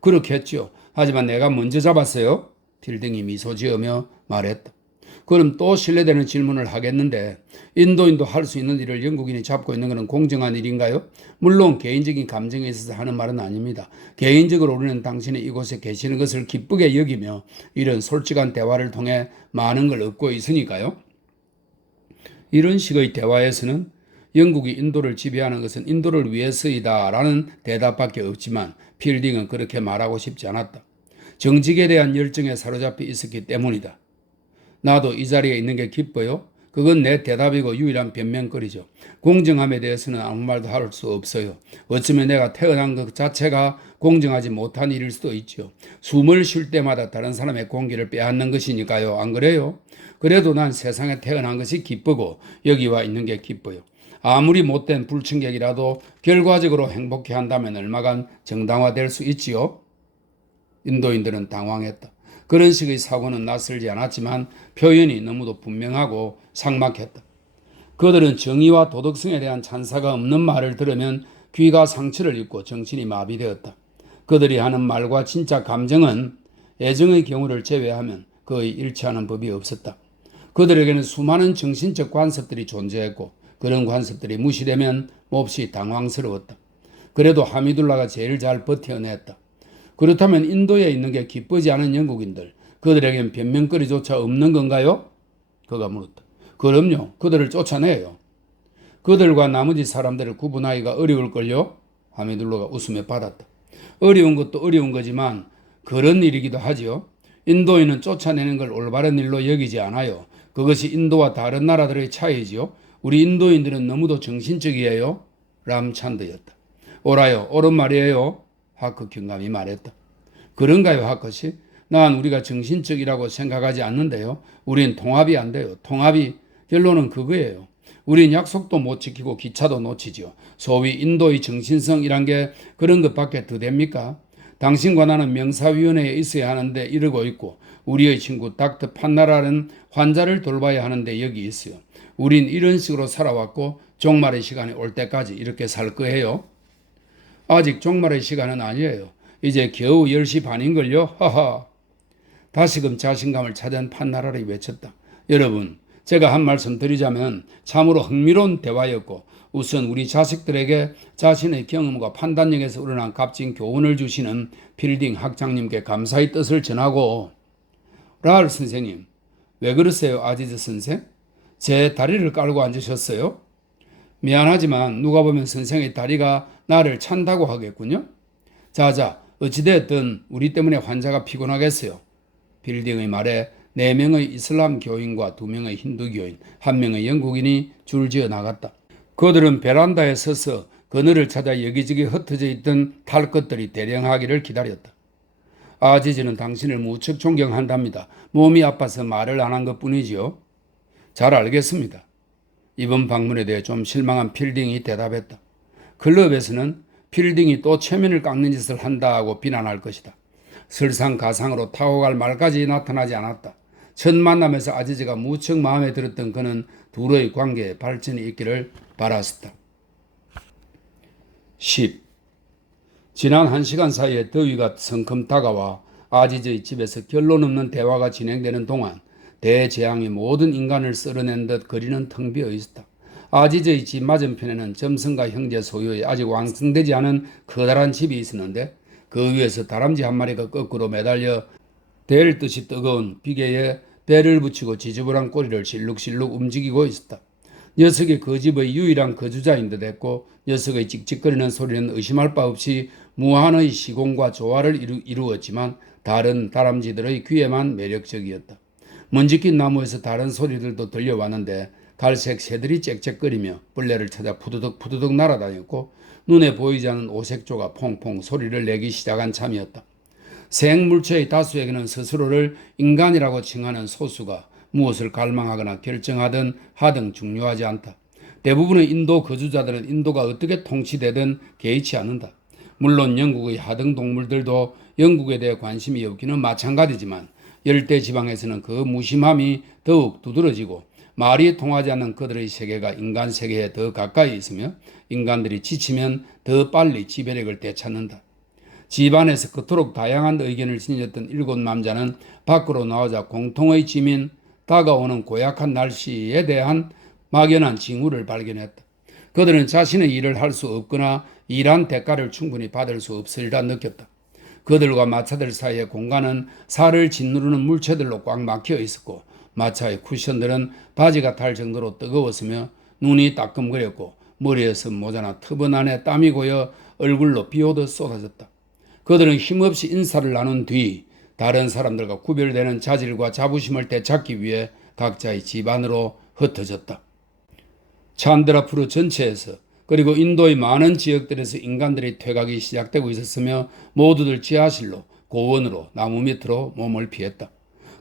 그렇겠죠. 하지만 내가 먼저 잡았어요. 필딩이 미소 지으며 말했다. 그럼 또 신뢰되는 질문을 하겠는데 인도인도 할 수 있는 일을 영국인이 잡고 있는 것은 공정한 일인가요? 물론 개인적인 감정에 있어서 하는 말은 아닙니다. 개인적으로 우리는 당신이 이곳에 계시는 것을 기쁘게 여기며 이런 솔직한 대화를 통해 많은 걸 얻고 있으니까요. 이런 식의 대화에서는 영국이 인도를 지배하는 것은 인도를 위해서이다 라는 대답밖에 없지만 필딩은 그렇게 말하고 싶지 않았다. 정직에 대한 열정에 사로잡혀 있었기 때문이다. 나도 이 자리에 있는 게 기뻐요. 그건 내 대답이고 유일한 변명거리죠. 공정함에 대해서는 아무 말도 할 수 없어요. 어쩌면 내가 태어난 것 자체가 공정하지 못한 일일 수도 있죠. 숨을 쉴 때마다 다른 사람의 공기를 빼앗는 것이니까요. 안 그래요? 그래도 난 세상에 태어난 것이 기쁘고 여기 와 있는 게 기뻐요. 아무리 못된 불충격이라도 결과적으로 행복해 한다면 얼마간 정당화될 수 있지요? 인도인들은 당황했다. 그런 식의 사고는 낯설지 않았지만 표현이 너무도 분명하고 삭막했다. 그들은 정의와 도덕성에 대한 찬사가 없는 말을 들으면 귀가 상처를 입고 정신이 마비되었다. 그들이 하는 말과 진짜 감정은 애정의 경우를 제외하면 거의 일치하는 법이 없었다. 그들에게는 수많은 정신적 관습들이 존재했고 그런 관습들이 무시되면 몹시 당황스러웠다. 그래도 하미둘라가 제일 잘 버텨냈다. 그렇다면 인도에 있는 게 기쁘지 않은 영국인들, 그들에겐 변명거리조차 없는 건가요? 그가 물었다. 그럼요. 그들을 쫓아내요. 그들과 나머지 사람들을 구분하기가 어려울걸요? 하미둘라가 웃으며 받았다. 어려운 것도 어려운 거지만 그런 일이기도 하지요. 인도인은 쫓아내는 걸 올바른 일로 여기지 않아요. 그것이 인도와 다른 나라들의 차이지요. 우리 인도인들은 너무도 정신적이에요. 람찬드였다. 옳아요. 옳은 말이에요. 하크 경감이 말했다. 그런가요, 하크씨? 난 우리가 정신적이라고 생각하지 않는데요. 우린 통합이 안 돼요. 통합이 결론은 그거예요. 우린 약속도 못 지키고 기차도 놓치죠. 소위 인도의 정신성이란 게 그런 것밖에 더 됩니까? 당신과 나는 명사위원회에 있어야 하는데 이러고 있고 우리의 친구 닥터 판나라는 환자를 돌봐야 하는데 여기 있어요. 우린 이런 식으로 살아왔고 종말의 시간이 올 때까지 이렇게 살 거예요. 아직 종말의 시간은 아니에요. 이제 겨우 10시 반인걸요. 하하. 다시금 자신감을 찾은 판나라를 외쳤다. 여러분, 제가 한 말씀 드리자면 참으로 흥미로운 대화였고 우선 우리 자식들에게 자신의 경험과 판단력에서 우러난 값진 교훈을 주시는 필딩 학장님께 감사의 뜻을 전하고 라알 선생님, 왜 그러세요 아지즈 선생? 제 다리를 깔고 앉으셨어요? 미안하지만 누가 보면 선생의 다리가 나를 찬다고 하겠군요. 자자, 어찌되었든 우리 때문에 환자가 피곤하겠어요. 빌딩의 말에 4명의 이슬람 교인과 2명의 힌두 교인, 1명의 영국인이 줄지어 나갔다. 그들은 베란다에 서서 그늘을 찾아 여기저기 흩어져 있던 탈 것들이 대령하기를 기다렸다. 아지즈는 당신을 무척 존경한답니다. 몸이 아파서 말을 안 한 것뿐이지요. 잘 알겠습니다. 이번 방문에 대해 좀 실망한 필딩이 대답했다. 클럽에서는 필딩이 또 체면을 깎는 짓을 한다고 비난할 것이다. 설상가상으로 타고 갈 말까지 나타나지 않았다. 첫 만남에서 아지즈가 무척 마음에 들었던 그는 둘의 관계에 발전이 있기를 바랐다. 10. 지난 1시간 사이에 더위가 성큼 다가와 아지즈의 집에서 결론 없는 대화가 진행되는 동안 대재앙이 모든 인간을 쓸어낸 듯 거리는 텅 비어 있었다. 아지즈의 집 맞은편에는 점성과 형제 소유의 아직 완성되지 않은 커다란 집이 있었는데 그 위에서 다람쥐 한 마리가 거꾸로 매달려 될 듯이 뜨거운 비계에 배를 붙이고 지저분한 꼬리를 실룩실룩 움직이고 있었다. 녀석이 그 집의 유일한 거주자인 듯 했고 녀석의 찍찍거리는 소리는 의심할 바 없이 무한의 시공과 조화를 이루었지만 다른 다람쥐들의 귀에만 매력적이었다. 먼지 낀 나무에서 다른 소리들도 들려왔는데 갈색 새들이 짹짹거리며 벌레를 찾아 푸드득 푸드득 날아다녔고 눈에 보이지 않는 오색조가 퐁퐁 소리를 내기 시작한 참이었다. 생물체의 다수에게는 스스로를 인간이라고 칭하는 소수가 무엇을 갈망하거나 결정하든 하등 중요하지 않다. 대부분의 인도 거주자들은 인도가 어떻게 통치되든 개의치 않는다. 물론 영국의 하등 동물들도 영국에 대해 관심이 없기는 마찬가지지만 열대 지방에서는 그 무심함이 더욱 두드러지고 말이 통하지 않는 그들의 세계가 인간 세계에 더 가까이 있으며 인간들이 지치면 더 빨리 지배력을 되찾는다. 집안에서 그토록 다양한 의견을 지녔던 7 남자는 밖으로 나오자 공통의 지민, 다가오는 고약한 날씨에 대한 막연한 징후를 발견했다. 그들은 자신의 일을 할 수 없거나 일한 대가를 충분히 받을 수 없으리라 느꼈다. 그들과 마차들 사이의 공간은 살을 짓누르는 물체들로 꽉 막혀 있었고 마차의 쿠션들은 바지가 탈 정도로 뜨거웠으며 눈이 따끔거렸고 머리에서 모자나 터번 안에 땀이 고여 얼굴로 비오듯 쏟아졌다. 그들은 힘없이 인사를 나눈 뒤 다른 사람들과 구별되는 자질과 자부심을 되찾기 위해 각자의 집 안으로 흩어졌다. 찬드라푸르 전체에서 그리고 인도의 많은 지역들에서 인간들의 퇴각이 시작되고 있었으며 모두들 지하실로 고원으로 나무 밑으로 몸을 피했다.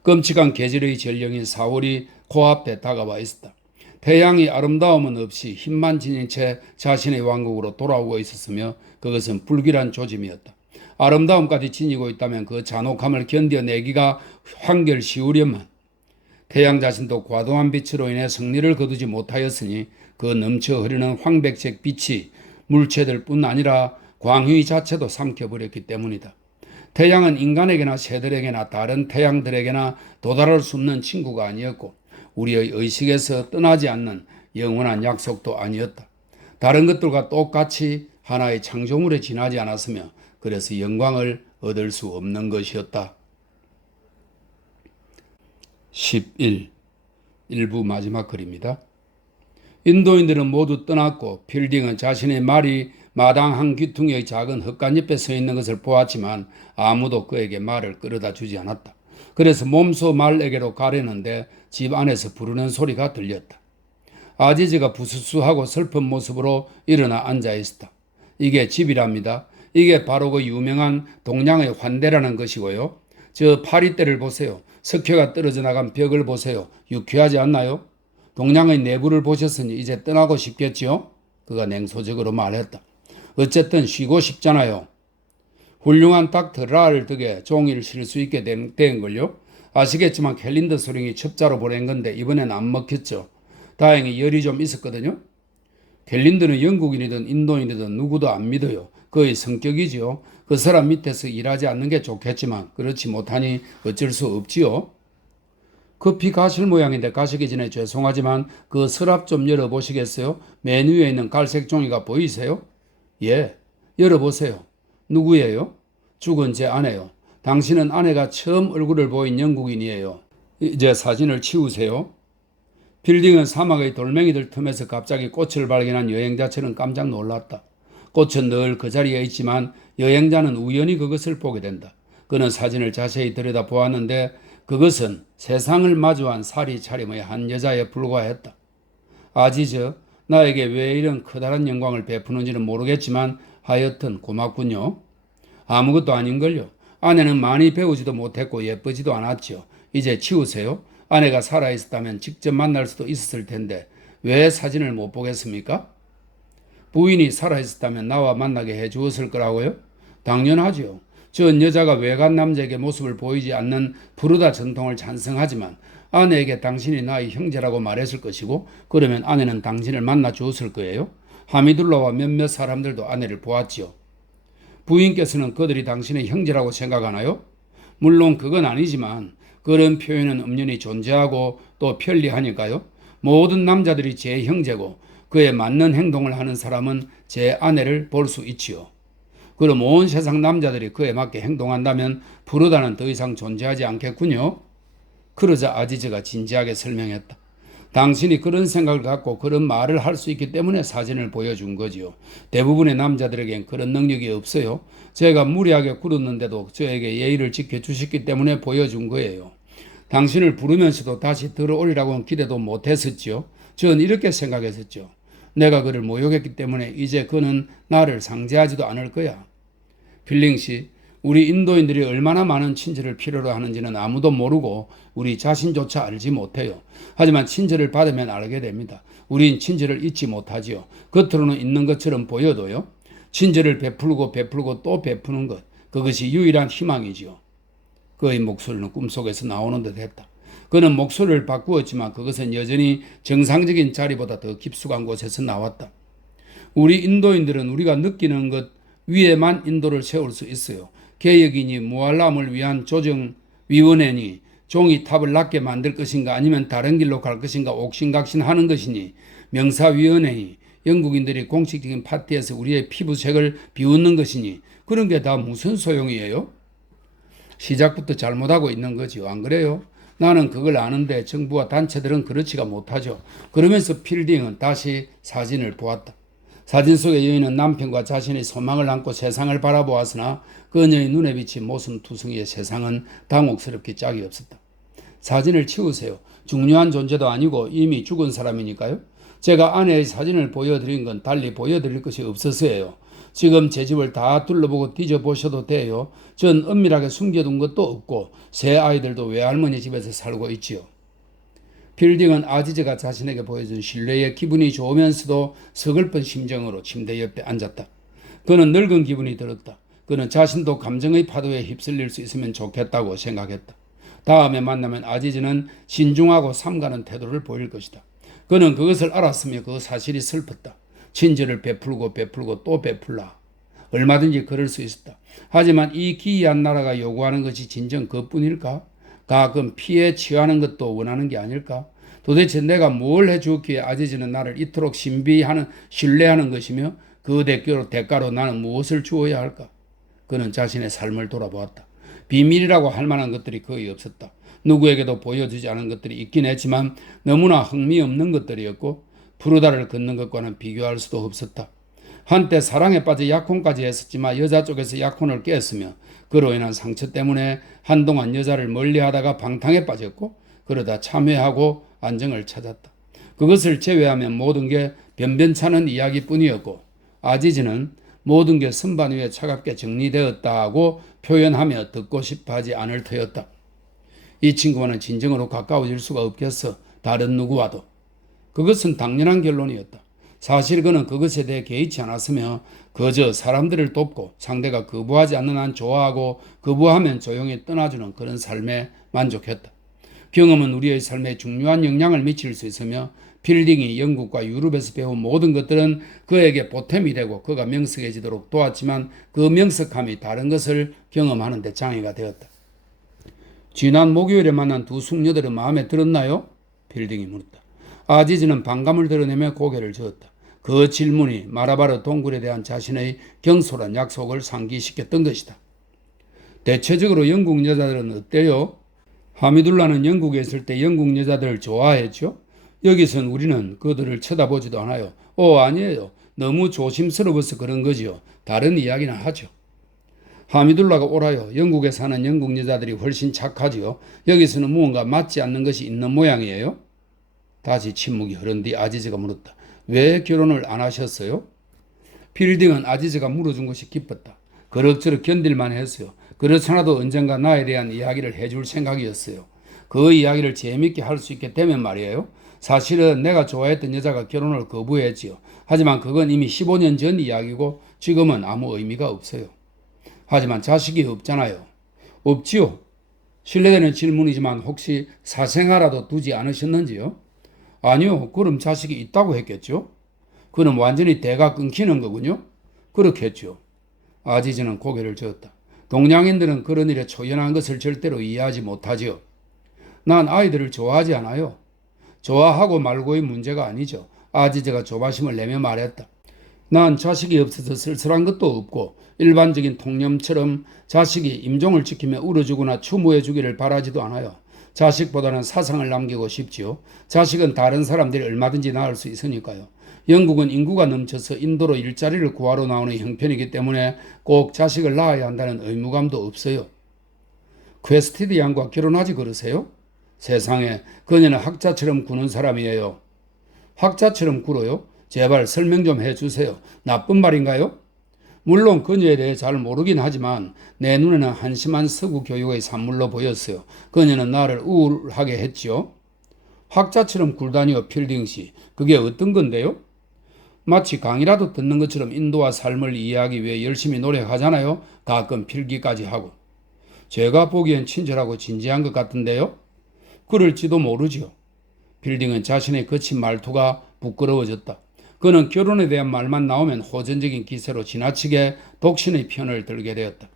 끔찍한 계절의 전령인 4월이 코앞에 다가와 있었다. 태양이 아름다움은 없이 힘만 지닌 채 자신의 왕국으로 돌아오고 있었으며 그것은 불길한 조짐이었다. 아름다움까지 지니고 있다면 그 잔혹함을 견뎌내기가 한결 쉬우련만 태양 자신도 과도한 빛으로 인해 승리를 거두지 못하였으니 그 넘쳐 흐르는 황백색 빛이 물체들뿐 아니라 광휘 자체도 삼켜버렸기 때문이다. 태양은 인간에게나 새들에게나 다른 태양들에게나 도달할 수 없는 친구가 아니었고 우리의 의식에서 떠나지 않는 영원한 약속도 아니었다. 다른 것들과 똑같이 하나의 창조물에 지나지 않았으며 그래서 영광을 얻을 수 없는 것이었다. 11. 일부 마지막 글입니다. 인도인들은 모두 떠났고 필딩은 자신의 말이 마당 한 귀퉁이의 작은 흙간잎에 서 있는 것을 보았지만 아무도 그에게 말을 끌어다 주지 않았다. 그래서 몸소 말에게로 가려는데 집 안에서 부르는 소리가 들렸다. 아지즈가 부스스하고 슬픈 모습으로 일어나 앉아 있었다. 이게 집이랍니다. 이게 바로 그 유명한 동양의 환대라는 것이고요. 저 파리대를 보세요. 석회가 떨어져 나간 벽을 보세요. 유쾌하지 않나요? 동양의 내부를 보셨으니 이제 떠나고 싶겠지요? 그가 냉소적으로 말했다. 어쨌든 쉬고 싶잖아요. 훌륭한 닥터 라를 덕에 종이를 실 수 있게 된 걸요. 아시겠지만 캘린더 소령이 첩자로 보낸 건데 이번엔 안 먹혔죠. 다행히 열이 좀 있었거든요. 캘린더는 영국인이든 인도인이든 누구도 안 믿어요. 그의 성격이지요. 그 사람 밑에서 일하지 않는 게 좋겠지만 그렇지 못하니 어쩔 수 없지요. 커피 가실 모양인데 가시기 전에 죄송하지만 그 서랍 좀 열어보시겠어요? 맨 위에 있는 갈색 종이가 보이세요? 예, 열어보세요. 누구예요? 죽은 제 아내요. 당신은 아내가 처음 얼굴을 보인 영국인이에요. 이제 사진을 치우세요. 빌딩은 사막의 돌멩이들 틈에서 갑자기 꽃을 발견한 여행자처럼 깜짝 놀랐다. 꽃은 늘 그 자리에 있지만 여행자는 우연히 그것을 보게 된다. 그는 사진을 자세히 들여다보았는데 그것은 세상을 마주한 사리 차림의 한 여자에 불과했다. 아지저, 나에게 왜 이런 커다란 영광을 베푸는지는 모르겠지만 하여튼 고맙군요. 아무것도 아닌걸요. 아내는 많이 배우지도 못했고 예쁘지도 않았지요. 이제 치우세요. 아내가 살아있었다면 직접 만날 수도 있었을 텐데 왜 사진을 못 보겠습니까? 부인이 살아있었다면 나와 만나게 해주었을 거라고요? 당연하지요. 전 여자가 외간 남자에게 모습을 보이지 않는 부르다 전통을 찬성하지만 아내에게 당신이 나의 형제라고 말했을 것이고 그러면 아내는 당신을 만나 주었을 거예요. 하미둘라와 몇몇 사람들도 아내를 보았지요. 부인께서는 그들이 당신의 형제라고 생각하나요? 물론 그건 아니지만 그런 표현은 엄연히 존재하고 또 편리하니까요. 모든 남자들이 제 형제고 그에 맞는 행동을 하는 사람은 제 아내를 볼 수 있지요. 그럼 온 세상 남자들이 그에 맞게 행동한다면 부르다는 더 이상 존재하지 않겠군요. 그러자 아지즈가 진지하게 설명했다. 당신이 그런 생각을 갖고 그런 말을 할 수 있기 때문에 사진을 보여준 거지요. 대부분의 남자들에겐 그런 능력이 없어요. 제가 무리하게 굴었는데도 저에게 예의를 지켜주셨기 때문에 보여준 거예요. 당신을 부르면서도 다시 들어오리라고는 기대도 못했었지요. 전 이렇게 생각했었죠. 내가 그를 모욕했기 때문에 이제 그는 나를 상대하지도 않을 거야. 필링씨, 우리 인도인들이 얼마나 많은 친절을 필요로 하는지는 아무도 모르고 우리 자신조차 알지 못해요. 하지만 친절을 받으면 알게 됩니다. 우린 친절을 잊지 못하지요. 겉으로는 있는 것처럼 보여도요. 친절을 베풀고 또 베푸는 것, 그것이 유일한 희망이지요. 그의 목소리는 꿈속에서 나오는 듯 했다. 그는 목소리를 바꾸었지만 그것은 여전히 정상적인 자리보다 더 깊숙한 곳에서 나왔다. 우리 인도인들은 우리가 느끼는 것 위에만 인도를 세울 수 있어요. 개혁이니 무알람을 위한 조정위원회니 종이탑을 낮게 만들 것인가 아니면 다른 길로 갈 것인가 옥신각신하는 것이니 명사위원회니 영국인들이 공식적인 파티에서 우리의 피부색을 비웃는 것이니 그런 게 다 무슨 소용이에요? 시작부터 잘못하고 있는 거지요. 안 그래요? 나는 그걸 아는데 정부와 단체들은 그렇지가 못하죠. 그러면서 필딩은 다시 사진을 보았다. 사진 속의 여인은 남편과 자신의 소망을 안고 세상을 바라보았으나 그녀의 눈에 비친 모순투성이의 세상은 당혹스럽게 짝이 없었다. 사진을 치우세요. 중요한 존재도 아니고 이미 죽은 사람이니까요. 제가 아내의 사진을 보여드린 건 달리 보여드릴 것이 없어서예요. 지금 제 집을 다 둘러보고 뒤져보셔도 돼요. 전 은밀하게 숨겨둔 것도 없고 새 아이들도 외할머니 집에서 살고 있지요. 빌딩은 아지즈가 자신에게 보여준 신뢰에 기분이 좋으면서도 서글픈 심정으로 침대 옆에 앉았다. 그는 늙은 기분이 들었다. 그는 자신도 감정의 파도에 휩쓸릴 수 있으면 좋겠다고 생각했다. 다음에 만나면 아지즈는 신중하고 삼가는 태도를 보일 것이다. 그는 그것을 알았으며 그 사실이 슬펐다. 친절을 베풀고 또 베풀라. 얼마든지 그럴 수 있었다. 하지만 이 기이한 나라가 요구하는 것이 진정 그뿐일까? 가끔 피해 취하는 것도 원하는 게 아닐까? 도대체 내가 뭘 해주었기에 아지즈는 나를 이토록 신뢰하는 것이며 그 대가로 나는 무엇을 주어야 할까? 그는 자신의 삶을 돌아보았다. 비밀이라고 할 만한 것들이 거의 없었다. 누구에게도 보여주지 않은 것들이 있긴 했지만 너무나 흥미없는 것들이었고 부르다를 걷는 것과는 비교할 수도 없었다. 한때 사랑에 빠져 약혼까지 했었지만 여자 쪽에서 약혼을 깼으며 그로 인한 상처 때문에 한동안 여자를 멀리하다가 방탕에 빠졌고 그러다 참회하고 안정을 찾았다. 그것을 제외하면 모든 게 변변찮은 이야기뿐이었고 아지즈는 모든 게 선반 위에 차갑게 정리되었다고 표현하며 듣고 싶어하지 않을 터였다. 이 친구와는 진정으로 가까워질 수가 없겠어. 다른 누구와도. 그것은 당연한 결론이었다. 사실 그는 그것에 대해 개의치 않았으며 그저 사람들을 돕고 상대가 거부하지 않는 한 좋아하고 거부하면 조용히 떠나주는 그런 삶에 만족했다. 경험은 우리의 삶에 중요한 영향을 미칠 수 있으며 필딩이 영국과 유럽에서 배운 모든 것들은 그에게 보탬이 되고 그가 명석해지도록 도왔지만 그 명석함이 다른 것을 경험하는 데 장애가 되었다. 지난 목요일에 만난 두 숙녀들은 마음에 들었나요? 필딩이 물었다. 아지즈는 반감을 드러내며 고개를 저었다. 그 질문이 마라바르 동굴에 대한 자신의 경솔한 약속을 상기시켰던 것이다. 대체적으로 영국 여자들은 어때요? 하미둘라는 영국에 있을 때 영국 여자들을 좋아했죠? 여기선 우리는 그들을 쳐다보지도 않아요. 아니에요. 너무 조심스러워서 그런 거지요. 다른 이야기는 하죠. 하미둘라가 옳아요. 영국에 사는 영국 여자들이 훨씬 착하지요. 여기서는 무언가 맞지 않는 것이 있는 모양이에요. 다시 침묵이 흐른 뒤 아지즈가 물었다. 왜 결혼을 안 하셨어요? 필딩은 아지즈가 물어준 것이 기뻤다. 그럭저럭 견딜만 했어요. 그렇잖아도 언젠가 나에 대한 이야기를 해줄 생각이었어요. 그 이야기를 재밌게 할 수 있게 되면 말이에요. 사실은 내가 좋아했던 여자가 결혼을 거부했지요. 하지만 그건 이미 15년 전 이야기고 지금은 아무 의미가 없어요. 하지만 자식이 없잖아요. 없지요? 실례되는 질문이지만 혹시 사생아라도 두지 않으셨는지요? 아니요. 그럼 자식이 있다고 했겠죠? 그럼 완전히 대가 끊기는 거군요? 그렇겠죠. 아지즈는 고개를 저었다. 동양인들은 그런 일에 초연한 것을 절대로 이해하지 못하지요. 난 아이들을 좋아하지 않아요. 좋아하고 말고의 문제가 아니죠. 아지즈가 조바심을 내며 말했다. 난 자식이 없어서 쓸쓸한 것도 없고 일반적인 통념처럼 자식이 임종을 지키며 울어주거나 추모해주기를 바라지도 않아요. 자식보다는 사상을 남기고 싶지요. 자식은 다른 사람들이 얼마든지 낳을 수 있으니까요. 영국은 인구가 넘쳐서 인도로 일자리를 구하러 나오는 형편이기 때문에 꼭 자식을 낳아야 한다는 의무감도 없어요. 퀘스티드 양과 결혼하지 그러세요? 세상에, 그녀는 학자처럼 구는 사람이에요. 학자처럼 굴어요? 제발 설명 좀 해주세요. 나쁜 말인가요? 물론 그녀에 대해 잘 모르긴 하지만 내 눈에는 한심한 서구 교육의 산물로 보였어요. 그녀는 나를 우울하게 했지요. 학자처럼 굴다니요, 필딩 씨. 그게 어떤 건데요? 마치 강의라도 듣는 것처럼 인도와 삶을 이해하기 위해 열심히 노력하잖아요. 가끔 필기까지 하고. 제가 보기엔 친절하고 진지한 것 같은데요. 그럴지도 모르지요. 필딩은 자신의 거친 말투가 부끄러워졌다. 그는 결혼에 대한 말만 나오면 호전적인 기세로 지나치게 독신의 편을 들게 되었다.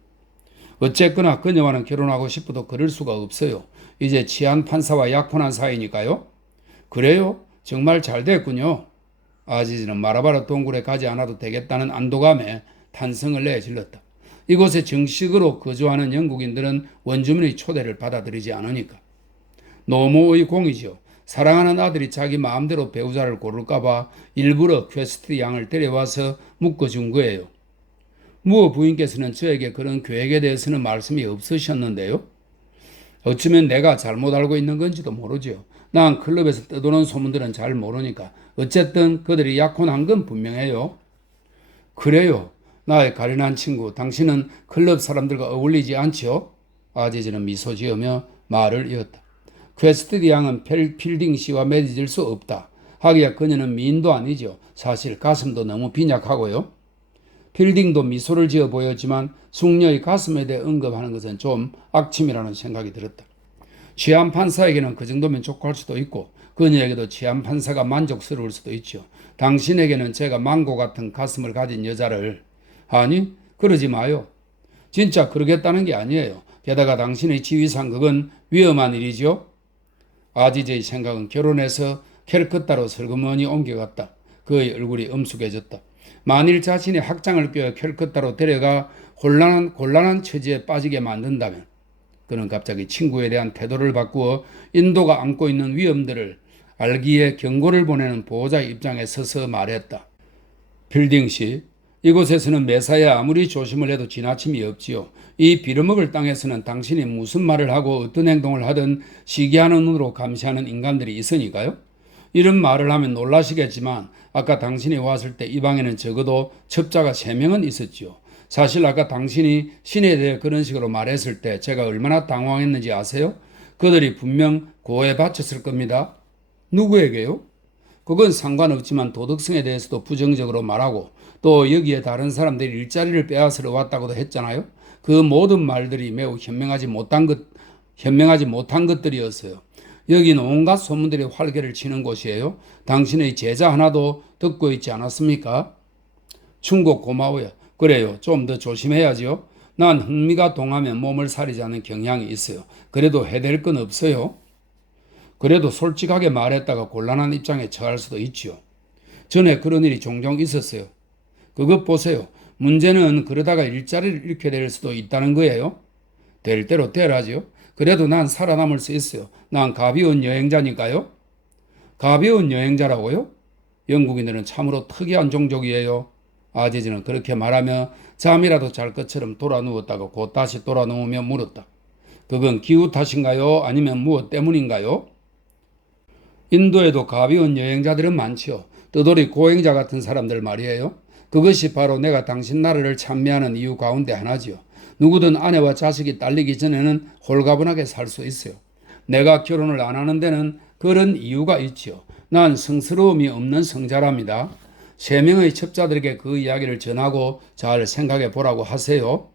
어쨌거나 그녀와는 결혼하고 싶어도 그럴 수가 없어요. 이제 치안 판사와 약혼한 사이니까요. 그래요? 정말 잘 됐군요. 아지즈는 마라바라 동굴에 가지 않아도 되겠다는 안도감에 탄성을 내질렀다. 이곳에 정식으로 거주하는 영국인들은 원주민의 초대를 받아들이지 않으니까. 노모의 공이지요. 사랑하는 아들이 자기 마음대로 배우자를 고를까봐 일부러 퀘스트 양을 데려와서 묶어준 거예요. 무어 부인께서는 저에게 그런 계획에 대해서는 말씀이 없으셨는데요. 어쩌면 내가 잘못 알고 있는 건지도 모르죠. 난 클럽에서 떠도는 소문들은 잘 모르니까. 어쨌든 그들이 약혼한 건 분명해요. 그래요. 나의 가련한 친구, 당신은 클럽 사람들과 어울리지 않지요? 아지즈는 미소 지으며 말을 이었다. 퀘스트디 양은 필딩 씨와 맺을 수 없다. 하기야 그녀는 미인도 아니죠. 사실 가슴도 너무 빈약하고요. 필딩도 미소를 지어 보였지만 숙녀의 가슴에 대해 언급하는 것은 좀 악침이라는 생각이 들었다. 치안 판사에게는 그 정도면 족할 수도 있고 그녀에게도 치안 판사가 만족스러울 수도 있죠. 당신에게는 제가 망고 같은 가슴을 가진 여자를 아니 그러지 마요. 진짜 그러겠다는 게 아니에요. 게다가 당신의 지위상 그건 위험한 일이죠. 아지즈의 생각은 결혼해서 캘커타로 슬그머니 옮겨갔다. 그의 얼굴이 엄숙해졌다. 만일 자신의 학장을 꿰어 캘커타로 데려가 곤란한 처지에 빠지게 만든다면 그는 갑자기 친구에 대한 태도를 바꾸어 인도가 안고 있는 위험들을 알기에 경고를 보내는 보호자의 입장에 서서 말했다. 필딩 씨, 이곳에서는 매사에 아무리 조심을 해도 지나침이 없지요. 이 빌어먹을 땅에서는 당신이 무슨 말을 하고 어떤 행동을 하든 시기하는 눈으로 감시하는 인간들이 있으니까요. 이런 말을 하면 놀라시겠지만 아까 당신이 왔을 때 이 방에는 적어도 첩자가 3명은 있었지요. 사실 아까 당신이 신에 대해 그런 식으로 말했을 때 제가 얼마나 당황했는지 아세요? 그들이 분명 고에 바쳤을 겁니다. 누구에게요? 그건 상관없지만 도덕성에 대해서도 부정적으로 말하고 또 여기에 다른 사람들이 일자리를 빼앗으러 왔다고도 했잖아요. 그 모든 말들이 매우 현명하지 못한 것들이었어요. 여기는 온갖 소문들이 활개를 치는 곳이에요. 당신의 제자 하나도 듣고 있지 않았습니까? 충고 고마워요. 그래요. 좀 더 조심해야지요. 난 흥미가 동하면 몸을 사리자는 경향이 있어요. 그래도 해댈 건 없어요. 그래도 솔직하게 말했다가 곤란한 입장에 처할 수도 있지요. 전에 그런 일이 종종 있었어요. 그것 보세요. 문제는 그러다가 일자리를 잃게 될 수도 있다는 거예요. 될 대로 되라지요. 그래도 난 살아남을 수 있어요. 난 가벼운 여행자니까요. 가벼운 여행자라고요? 영국인들은 참으로 특이한 종족이에요. 아지즈는 그렇게 말하며 잠이라도 잘 것처럼 돌아 누웠다가 곧 다시 돌아 누우며 물었다. 그건 기후 탓인가요? 아니면 무엇 때문인가요? 인도에도 가벼운 여행자들은 많지요. 뜨돌이 고행자 같은 사람들 말이에요. 그것이 바로 내가 당신 나라를 찬미하는 이유 가운데 하나지요. 누구든 아내와 자식이 딸리기 전에는 홀가분하게 살 수 있어요. 내가 결혼을 안 하는 데는 그런 이유가 있지요. 난 성스러움이 없는 성자랍니다. 3명의 첩자들에게 그 이야기를 전하고 잘 생각해 보라고 하세요.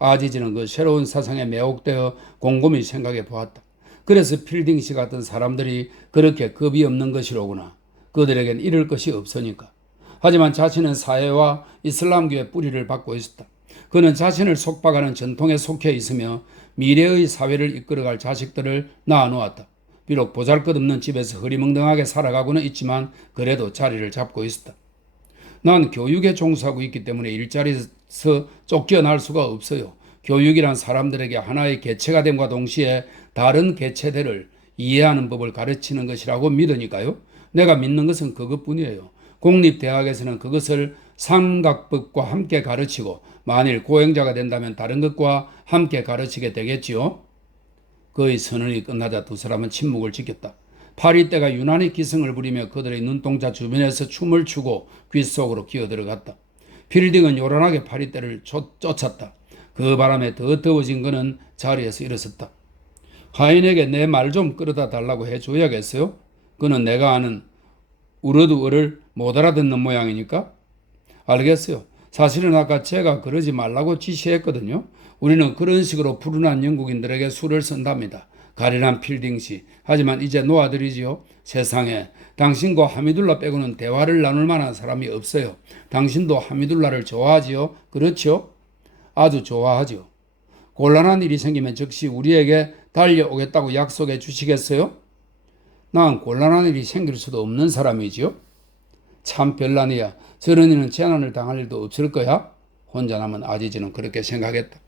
아지즈는 그 새로운 사상에 매혹되어 곰곰이 생각해 보았다. 그래서 필딩 씨 같은 사람들이 그렇게 겁이 없는 것이로구나. 그들에겐 잃을 것이 없으니까. 하지만 자신은 사회와 이슬람교의 뿌리를 받고 있었다. 그는 자신을 속박하는 전통에 속해 있으며 미래의 사회를 이끌어갈 자식들을 낳아놓았다. 비록 보잘것없는 집에서 흐리멍덩하게 살아가고는 있지만 그래도 자리를 잡고 있었다. 난 교육에 종사하고 있기 때문에 일자리에서 쫓겨날 수가 없어요. 교육이란 사람들에게 하나의 개체가 됨과 동시에 다른 개체들을 이해하는 법을 가르치는 것이라고 믿으니까요. 내가 믿는 것은 그것뿐이에요. 공립대학에서는 그것을 삼각법과 함께 가르치고 만일 고행자가 된다면 다른 것과 함께 가르치게 되겠지요. 그의 선언이 끝나자 두 사람은 침묵을 지켰다. 파리떼가 유난히 기승을 부리며 그들의 눈동자 주변에서 춤을 추고 귓속으로 기어들어갔다. 필딩은 요란하게 파리떼를 쫓았다. 그 바람에 더 더워진 그는 자리에서 일어섰다. 하인에게 내 말 좀 끌어다 달라고 해줘야겠어요? 그는 내가 아는 우르드어를 못 알아듣는 모양이니까? 알겠어요. 사실은 아까 제가 그러지 말라고 지시했거든요. 우리는 그런 식으로 불운한 영국인들에게 수를 쓴답니다. 가련한 필딩씨. 하지만 이제 놓아드리지요. 세상에 당신과 하미둘라 빼고는 대화를 나눌 만한 사람이 없어요. 당신도 하미둘라를 좋아하지요? 그렇죠? 아주 좋아하죠. 곤란한 일이 생기면 즉시 우리에게 달려오겠다고 약속해 주시겠어요? 난 곤란한 일이 생길 수도 없는 사람이지요. 참 별난이야. 저런 이는 재난을 당할 일도 없을 거야. 혼자 남은 아지즈는 그렇게 생각했다.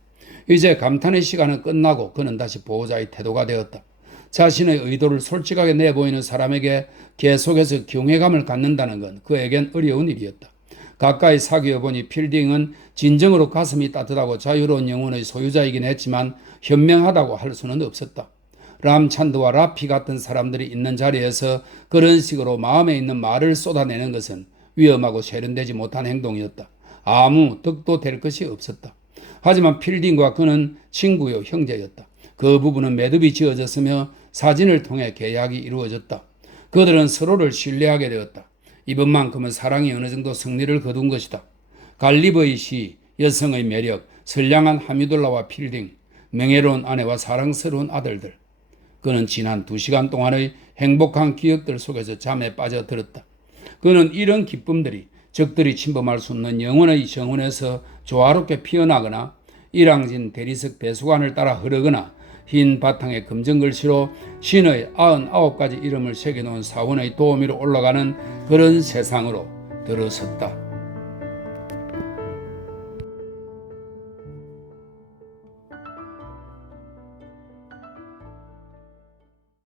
이제 감탄의 시간은 끝나고 그는 다시 보호자의 태도가 되었다. 자신의 의도를 솔직하게 내보이는 사람에게 계속해서 경외감을 갖는다는 건 그에겐 어려운 일이었다. 가까이 사귀어 보니 필딩은 진정으로 가슴이 따뜻하고 자유로운 영혼의 소유자이긴 했지만 현명하다고 할 수는 없었다. 람찬드와 라피 같은 사람들이 있는 자리에서 그런 식으로 마음에 있는 말을 쏟아내는 것은 위험하고 세련되지 못한 행동이었다. 아무 득도 될 것이 없었다. 하지만 필딩과 그는 친구요 형제였다. 그 부부는 매듭이 지어졌으며 사진을 통해 계약이 이루어졌다. 그들은 서로를 신뢰하게 되었다. 이번만큼은 사랑이 어느 정도 승리를 거둔 것이다. 갈리버의 시, 여성의 매력, 선량한 하미둘라와 필딩, 명예로운 아내와 사랑스러운 아들들. 그는 지난 2시간 동안의 행복한 기억들 속에서 잠에 빠져들었다. 그는 이런 기쁨들이 적들이 침범할 수 없는 영혼의 정원에서 조화롭게 피어나거나 일항진 대리석 배수관을 따라 흐르거나 흰 바탕에 검정글씨로 신의 99가지 이름을 새겨놓은 사원의 도우미로 올라가는 그런 세상으로 들어섰다.